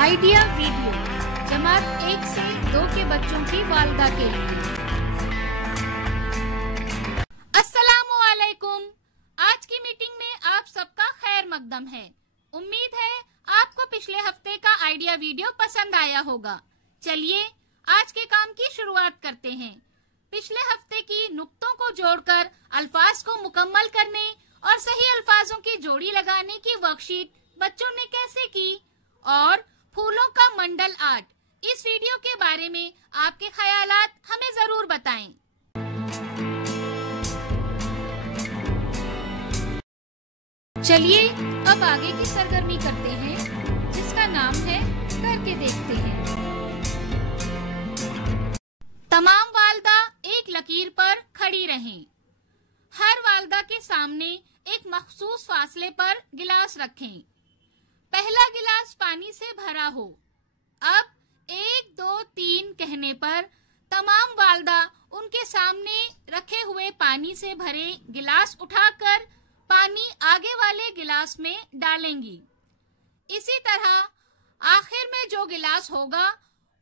Idea video जमात 1 से 2 के बच्चों की वालिदा के लिए। अस्सलामुअलैकुम। आज की मीटिंग में आप सबका खैर मकदम है। उम्मीद है आपको पिछले हफ्ते का आइडिया वीडियो पसंद आया होगा। चलिए आज के काम की शुरुआत करते हैं। पिछले हफ्ते की नुक्तों को जोड़कर अल्फाज को मुकम्मल करने और सही अल्फाजों की जोड़ी लगाने की वर्कशीट बच्चों ने कैसे की, और फूलों का मंडल आर्ट, इस वीडियो के बारे में आपके ख्यालात हमें जरूर बताएं। चलिए अब आगे की सरगर्मी करते हैं, जिसका नाम है करके देखते हैं। तमाम वालिदा एक लकीर पर खड़ी रहें। हर वालिदा के सामने एक मखसूस फासले पर गिलास रखें। पहला गिलास पानी से भरा हो। अब 1, 2, 3 कहने पर तमाम वालिदा उनके सामने रखे हुए पानी से भरे गिलास उठाकर पानी आगे वाले गिलास में डालेंगी। इसी तरह आखिर में जो गिलास होगा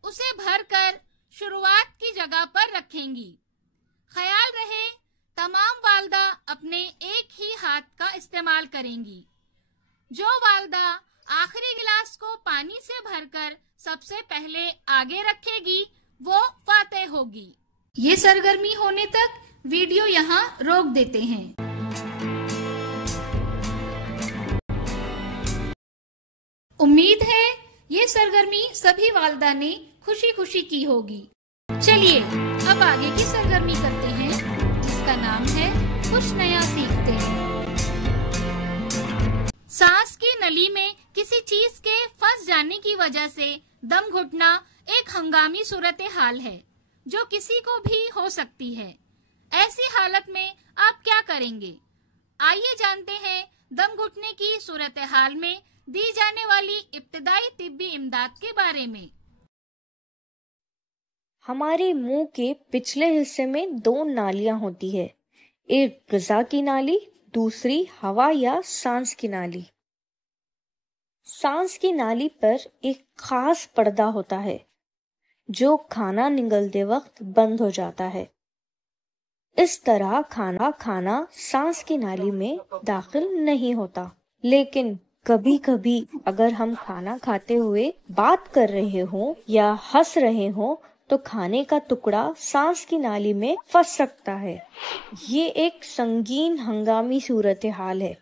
उसे भरकर शुरुआत की जगह पर रखेंगी। ख्याल रहे तमाम वालिदा अपने एक ही हाथ का इस्तेमाल करेंगी। जो वालिदा आखिरी गिलास को पानी से भरकर सबसे पहले आगे रखेगी वो फातेह होगी। ये सरगर्मी होने तक वीडियो यहाँ रोक देते हैं। उम्मीद है ये सरगर्मी सभी वालिदा ने खुशी खुशी की होगी। चलिए अब आगे की सरगर्मी करते हैं, जिसका नाम है कुछ नया सीखते हैं। सांस की नली में किसी चीज के फंस जाने की वजह से दम घुटना एक हंगामी सूरत हाल है जो किसी को भी हो सकती है। ऐसी हालत में आप क्या करेंगे? आइए जानते हैं दम घुटने की सूरत हाल में दी जाने वाली इब्तिदाई तिब्बी इमदाद के बारे में। हमारे मुंह के पिछले हिस्से में 2 नालियां होती है, एक ग़िज़ा की नाली, दूसरी हवा या सांस की नाली। सांस की नाली पर एक खास पर्दा होता है जो खाना निगलते वक्त बंद हो जाता है। इस तरह खाना सांस की नाली में दाखिल नहीं होता। लेकिन कभी कभी अगर हम खाना खाते हुए बात कर रहे हों या हंस रहे हों तो खाने का टुकड़ा सांस की नाली में फंस सकता है। ये एक संगीन हंगामी सूरत हाल है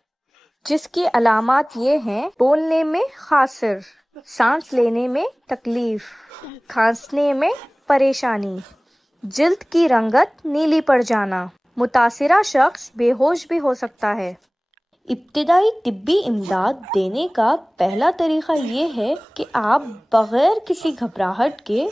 जिसकी अलामात ये हैं: बोलने में खासिर, सांस लेने में तकलीफ, खांसने में परेशानी, जिल्द की रंगत नीली पड़ जाना, मुतासिरा शख्स बेहोश भी हो सकता है। इब्तिदाई तिब्बी इमदाद देने का पहला तरीका ये है कि आप बगैर किसी घबराहट के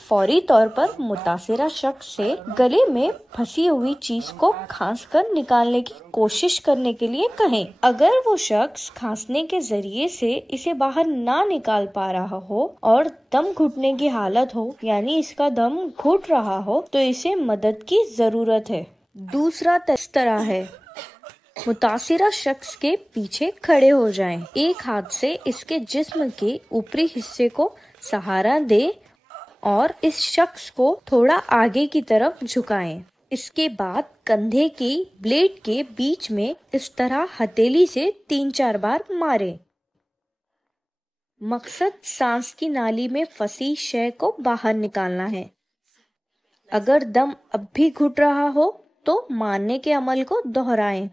फौरी तौर पर मुतासिरा शख्स से गले में फंसी हुई चीज को खांसकर निकालने की कोशिश करने के लिए कहें। अगर वो शख्स खांसने के जरिए से इसे बाहर ना निकाल पा रहा हो और दम घुटने की हालत हो, यानी इसका दम घुट रहा हो, तो इसे मदद की जरूरत है। दूसरा तरह है मुतासिरा शख्स के पीछे खड़े हो जाएं। एक हाथ से इसके जिस्म के ऊपरी हिस्से को सहारा दे और इस शख्स को थोड़ा आगे की तरफ झुकाएं। इसके बाद कंधे की ब्लेड के बीच में इस तरह हथेली से 3-4 बार मारें। मकसद सांस की नाली में फंसी शय को बाहर निकालना है। अगर दम अब भी घुट रहा हो तो मारने के अमल को दोहराएं।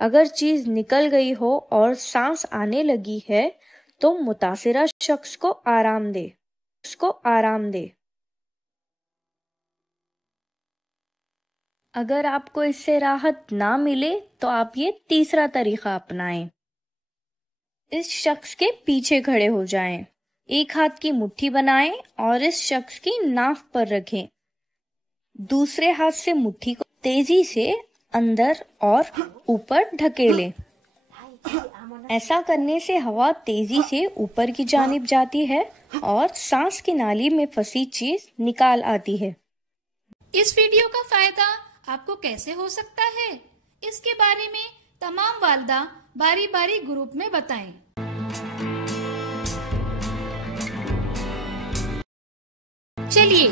अगर चीज निकल गई हो और सांस आने लगी है तो मुतासिरा शख्स को आराम दे। अगर आपको इससे राहत ना मिले तो आप ये तीसरा तरीका अपनाएं। इस शख्स के पीछे खड़े हो जाएं। एक हाथ की मुट्ठी बनाएं और इस शख्स की नाक पर रखें। दूसरे हाथ से मुट्ठी को तेजी से अंदर और ऊपर ढकेलें। ऐसा करने से हवा तेजी से ऊपर की जानिब जाती है और सांस की नाली में फंसी चीज निकाल आती है। इस वीडियो का फायदा आपको कैसे हो सकता है, इसके बारे में तमाम वालिदा बारी बारी ग्रुप में बताएं। چلیے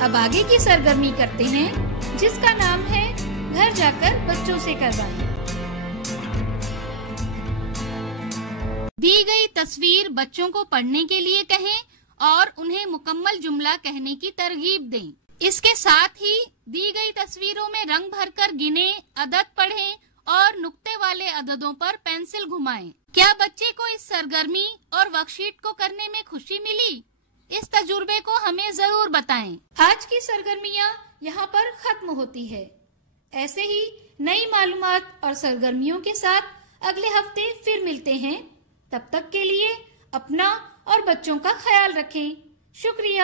اب آگے کی سرگرمی کرتے ہیں جس کا نام ہے گھر جا کر بچوں سے کروائیں۔ دی گئی تصویر بچوں کو پڑھنے کے لیے کہیں اور انہیں مکمل جملہ کہنے کی ترغیب دیں۔ اس کے ساتھ ہی دی گئی تصویروں میں رنگ بھر کر گنیں، عدد پڑھیں اور نقطے والے عددوں پر پینسل گھمائیں۔ کیا بچے کو اس سرگرمی اور ورک شیٹ کو کرنے میں خوشی ملی؟ اس تجربے کو ہمیں ضرور بتائیں۔ آج کی سرگرمیاں یہاں پر ختم ہوتی ہے۔ ایسے ہی نئی معلومات اور سرگرمیوں کے ساتھ اگلے ہفتے پھر ملتے ہیں۔ تب تک کے لیے اپنا اور بچوں کا خیال رکھیں۔ شکریہ۔